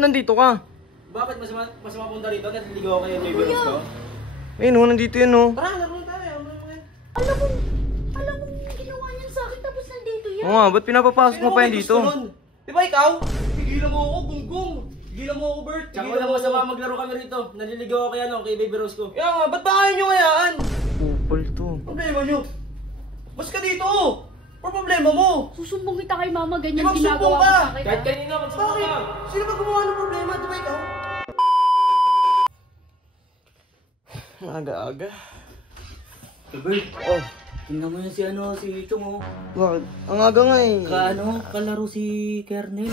nandito ka? Bakit masama punta rito? Naliligaw kayo yung baby Rose ko? Ayun o, nandito yun o. Tara, laro na tayo. Alam mo yung ginawa niyan sa akin tapos nandito yan. Oo nga, ba't pinapapasok mo pa yan dito? Di ba ikaw? Tigilan mo ako, gunggong. Tigilan mo ako, Bert. Tsaka walang masama maglaro kami rito. Naliligaw ako kay baby Rose ko. Kaya nga, ba't ba ayaw nyo ngayaan? Kupal to. Problema nyo. Bas ka dito. Ano problema mo? Susumbong kita kay mama, ganyan Di ginagawa magsumbong mo ka. sa akin. Kahit kanina, magsumbong ka. Sino ba gumawa ng problema? Di ba ikaw? Aga-aga. Bert, Oh, tingnan mo yun si Chong oh. bakit? Ang aga nga eh. Kalaro si Kernel.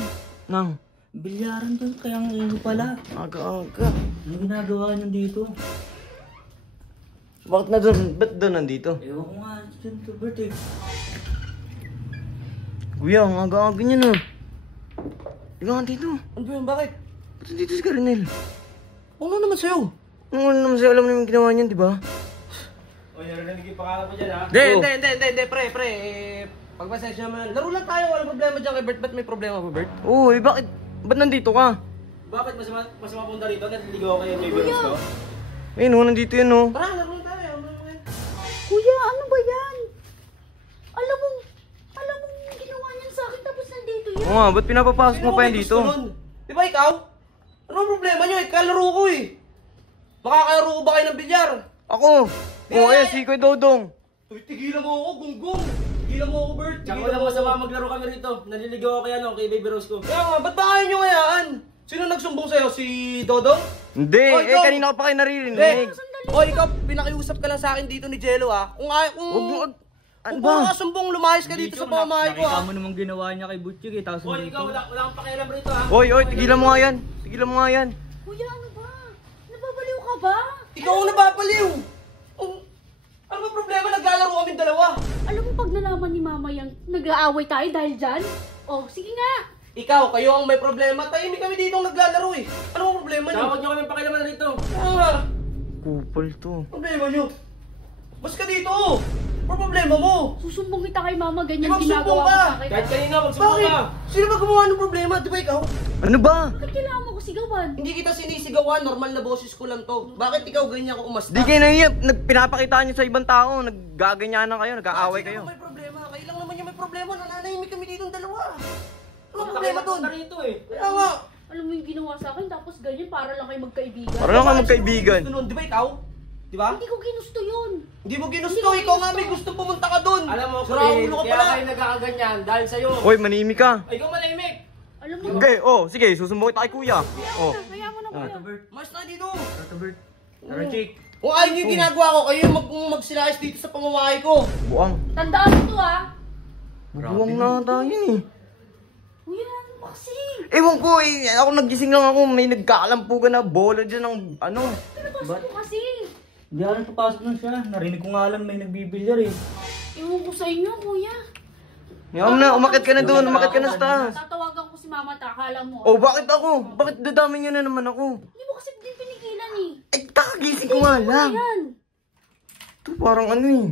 Nang, Bilyaran doon, kaya ang pala. aga-aga. Ano ginagawa niyo dito? Bakit na doon? Ba't doon nandito? Ewan ko nga, dito Bert eh. Kuya, ang aga-aga niya na. Ikaw nga dito. Ano ba yun, bakit? Ba't nandito si Karinel? Ano naman sa'yo? Ano naman sa'yo, alam naman yung ginawa niyan, di ba? O, narinig yung pangalan mo dyan ha? Oo. Hindi, pre. Pagpasensya naman. Laro lang tayo, walang problema dyan kay Bert. Ba't may problema po, Bert? Oo, eh bakit? Ba't nandito ka? Bakit masama punta rito? Naliligaw kayo yung baby Rose ko? Ayun o, nandito yun o. Tara, laro lang tayo. Kuya, ano ba yan? Alam mo yung ginawa niyan sa akin tapos nandito yan. Oo nga, ba't pinapapasok mo pa yan dito? Di ba ikaw? Ano ang problema nyo? Kalaro ko eh. Makakalaro ko ba kayo ng bilyar? Ako! Oo, ayan, si Kuya Dodong. Uy, tigilan mo ako, gunggong. Tigilan mo ako, Bert. Tsaka walang masama maglaro kami rito. Naliligaw ako kay baby Rose ko. Kaya nga, ba't ba ayaw nyo ngayaan? Sino nagsumbong sa'yo? Si Dodong? Hindi, Oh, ikaw. kanina ko pa kayo naririnig. O, ikaw, pinakiusap ka lang sa akin dito ni Jello ha. Kung Ano kung ba? makasumbong, lumayas ka dito sa pamahay ko ha. Nakita mo namang ginawa niya kay Butchig eh, tapos Oy, ikaw, wala kang pakialam rito ha. Oy, tigilan mo nga yan. Tigilan mo nga yan. Kuya, ano ba? Nababaliw ka ba? Ikaw ang napapaliw. Ano ba problema? Naglalaro kami dalawa. Alam mo pag nalaman ni mama yan, nag-aaway tayo dahil dyan? Oh, sige nga. Ikaw, kayo ang may problema. Tahimik kami dito naglalaro eh. Ano ang problema niyo? Tawag niyo kami pakialaman rito. Kupal to. Problema niyo? Bas ka dito. Ano problema mo? Susumbong kita kay mama, Di ganyan magsumbong ginagawa mo ka. sa akin. Kahit kanina, magsumbong ka. Sino ba gumawa ng problema? Di ba ikaw? Ano ba? Bakit kailangan mo ko sigawan? Hindi kita sinisigawan. Normal na boses ko lang to. Bakit ikaw ganyan ko umasta? Di kayo naiyak. Pinapakita niyo sa ibang tao. Naggaganyanan kayo, nag-aaway kayo. Sino may problema? Kayo lang naman yung may problema. Nananahimik kami dito dalawa. Ano ang problema doon? Kaya nga. Alam mo yung ginawa sa akin, tapos ganyan para lang kayo magkaibigan. Para lang kayo magkaibigan. Gusto nun, di ba ikaw? Di ba? Hindi ko ginusto yun. Hindi mo ginusto. Ikaw nga may gusto pumunta ka doon. Alam mo, ulo ka pala. Kaya kayo nagkakaganyan dahil sa'yo. Oy, manimik ka. Ay, ikaw manahimik. Alam mo, Okay, sige, susumbong kita kay kuya. Oh. kaya mo na kuya. Mas na dito. Tara, Chick. Kung ayaw niyo yung ginagawa ko, kayo magsilayas dito sa pamamahay ko. Buang. Tandaan mo to ha. Buang na tayo eh. Kuya, ano ba kasi? Ewan ko eh, ako nagising lang ako, may nagkaalampugan na bola dyan ng ano. Pinapasok mo kasi. Hindi ako papasok na siya. Narinig ko nga lang may nagbibilyar eh. Ewan ko sa inyo, kuya. Yaman na, umakit ka na doon, umakit ka na sa taas. Tatawagan ko si mama, takala mo. Oh, bakit ako? Bakit dadami niyo na naman ako? Hindi mo kasi din pinigilan eh. Eh, kakagising ko nga lang. Yan. Ito parang ano eh.